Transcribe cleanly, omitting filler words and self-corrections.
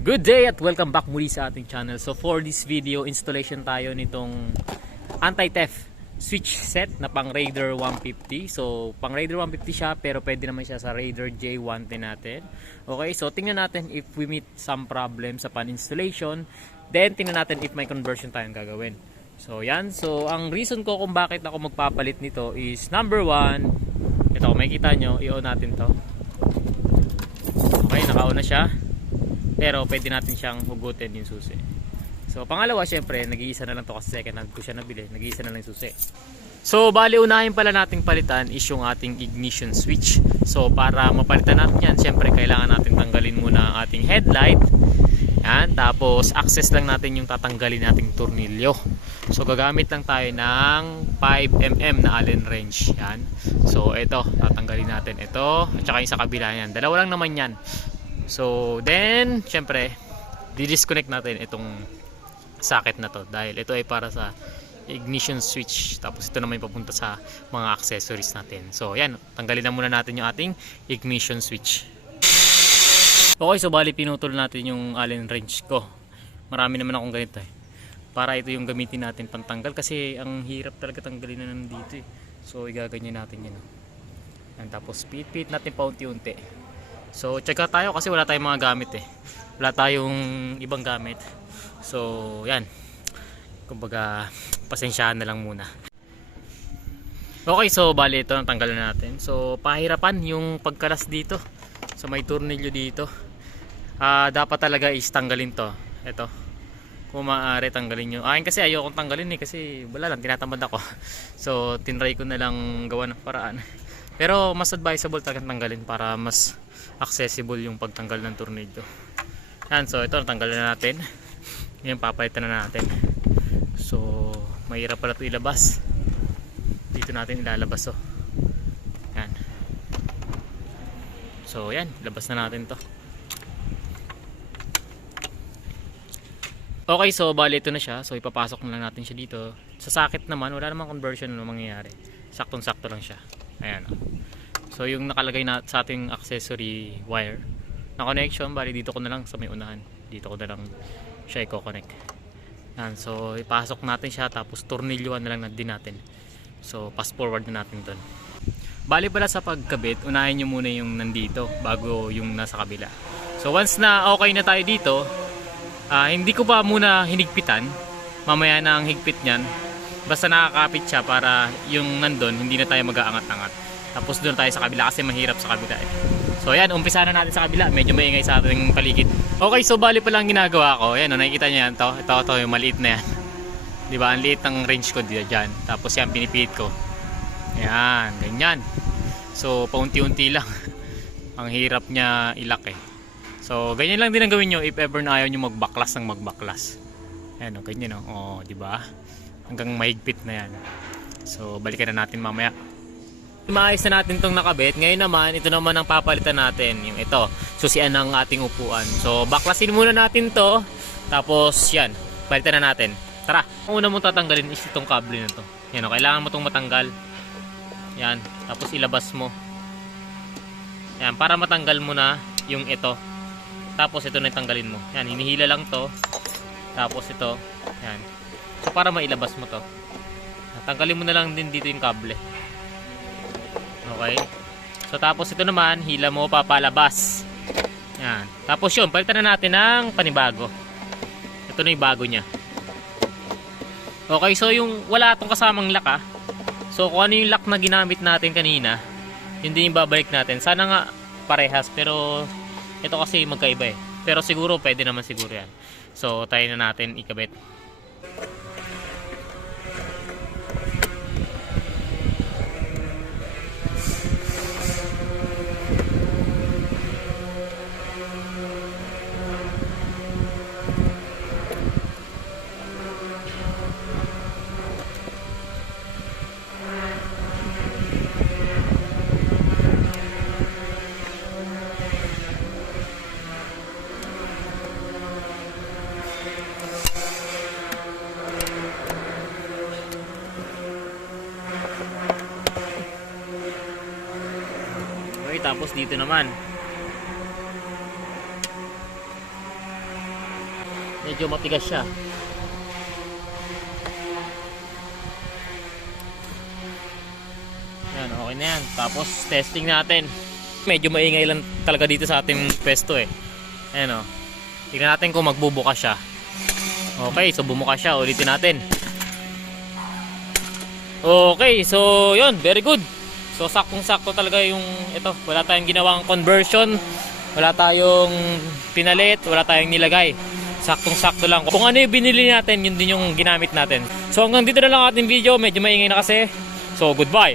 Good day at welcome back muli sa ating channel. So for this video, installation tayo nitong anti-theft switch set na pang Raider 150. So pang Raider 150 siya, pero pwede naman siya sa Raider J110 natin. Okay, so tingnan natin if we meet some problem sa pan-installation. Then tingnan natin if may conversion tayong gagawin. So yan, so ang reason ko kung bakit ako magpapalit nito is number 1, ito kung makikita nyo, i-on natin to. Okay, naka-on na siya. Pero pwede natin siyang hugutin yung susi. So pangalawa, syempre nag-iisa na lang to kasi second hand ko siya nabili. Nag-iisa na lang yung susi. So bali, unahin pala nating palitan is yung ating ignition switch. So para mapalitan natin yan, syempre kailangan natin tanggalin muna ang ating headlight. Yan, tapos access lang natin yung tatanggalin nating tornilyo. So gagamit lang tayo ng 5mm na Allen wrench. Yan. So ito, tatanggalin natin ito at saka yung sa kabila yan. Dalawa lang naman yan. So then syempre di-disconnect natin itong socket na to dahil ito ay para sa ignition switch, tapos ito naman papunta sa mga accessories natin. So yan, tanggalin na muna natin yung ating ignition switch. Okay, so bali pinutol natin yung Allen wrench ko. Marami naman akong ganito para ito yung gamitin natin pantanggal kasi ang hirap talaga tanggalin na nandito So igaganyan natin yan. Yan, tapos pit-pit natin paunti-unti. So check out tayo kasi wala tayong mga gamit wala tayong ibang gamit. So yan, kumbaga pasensyahan na lang muna. Okay, so bali ito ang tanggalan natin. So pahirapan yung pagkalas dito. So may tornilyo dito. Dapat talaga is tanggalin to. Ito, kung maaari tanggalin nyo. Akin kasi ayokong tanggalin kasi wala lang, tinatamad ako. So tinry ko na lang gawa ng paraan. Pero mas advisable talagang tanggalin para mas accessible yung pagtanggal ng tornilyo. Yan, so ito natanggal na natin. Ngayon papalitan na natin. So mahirap pala ito ilabas. Dito natin ilalabas Yan. So yan, labas na natin to. Okay, so bali ito na siya. So ipapasok na lang natin siya dito. Sa socket naman, wala namang conversion na mangyayari. Saktong-sakto lang siya. Ayan. So yung nakalagay na sa ating accessory wire na connection, bali dito ko na lang sa may unahan. Dito ko na lang siya i-connect. Yan, so ipasok natin siya tapos tornilyuan na lang din natin. So pass forward na natin doon. Bali pala sa pagkabit, unahin nyo muna yung nandito bago yung nasa kabila. So once na okay na tayo dito, hindi ko pa muna hinigpitan. Mamaya na ang higpit niyan. Basta nakakapit siya para yung nandun hindi na tayo mag-aangat-angat. Tapos doon tayo sa kabila kasi mahirap sa kabila So yan, umpisa na natin sa kabila. Medyo maingay sa ating paligid. Okay, so bali pa lang ginagawa ko. Yan, nakikita niyo yan to. Ito yung maliit na yan. Di ba? Ang liit ng range ko diyan. Tapos yan, pinipilit ko. Yan, ganyan. So paunti-unti lang. Ang hirap niya ilak So ganyan lang din ang gawin nyo if ever na ayaw nyo magbaklas ng magbaklas. Ayan, ganyan di ba? Hanggang mahigpit na yan. So balikan na natin mamaya. Maayos na natin itong nakabit. Ngayon naman, ito naman ang papalitan natin. Yung ito, susian ng ating upuan. So baklasin muna natin to. Tapos yan, palitan na natin. Tara, ang una mong tatanggalin is itong kable na to. Yan kailangan mo itong matanggal. Yan, tapos ilabas mo. Yan, para matanggal mo na yung ito. Tapos ito na tanggalin mo. Yan, hinihila lang to. Tapos ito, yan. So para mailabas mo to, tanggalin mo na lang din dito yung kable. Okay. So tapos ito naman, hila mo papalabas. Yan. Tapos yun, palitan na natin ng panibago. Ito na yung bago niya. Okay, so yung wala itong kasamang lock So kung ano yung lock na ginamit natin kanina, yun din yung babalik natin. Sana nga parehas, pero ito kasi magkaiba Pero siguro pwede naman siguro yan. So tayo na natin ikabit. Tapos dito naman Medyo matigas siya. Yan, okay na yan. Tapos testing natin. Medyo maingay lang talaga dito sa ating pwesto eh. Ayan o. Tignan natin kung magbubuka siya. Okay, so bumuka siya. Ulitin natin. Okay, so yun, very good. So saktong-sakto talaga yung ito. Wala tayong ginawang conversion. Wala tayong pinalit. Wala tayong nilagay. Saktong-sakto lang. Kung ano yung binili natin, yun din yung ginamit natin. So hanggang dito na lang ating video. Medyo maingay na kasi. So goodbye.